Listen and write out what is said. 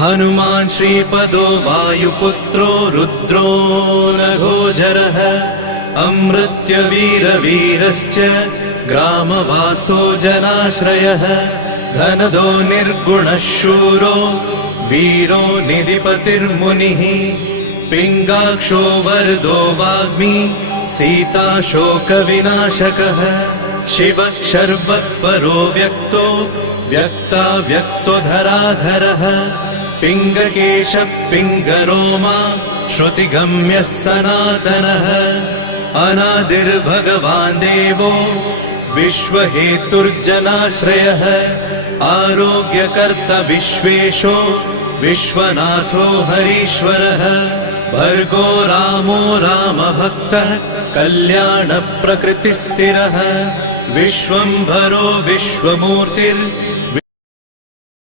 हनुमान् श्रीपदो वायुपुत्रो रुद्रो नघोजरः अमृत्यवीरवीरश्च ग्रामवासो जनाश्रयः धनदो निर्गुणः शूरो वीरो निधिपतिर्मुनिः पिङ्गाक्षो वरदो वाग्मी सीताशोकविनाशकः शिवः शर्वत्परो व्यक्तो व्यक्तो धराधरः पिङ्गकेशः पिङ्गरोमा श्रुतिगम्यः सनातनः अनादिर्भगवान् देवो विश्वहेतुर्जनाश्रयः आरोग्यकर्ता विश्वेशो विश्वनाथो हरीश्वरः भर्गो रामो रामभक्तः कल्याणप्रकृतिस्थिरः विश्वम्भरो विश्वमूर्तिर्विश्वरूपो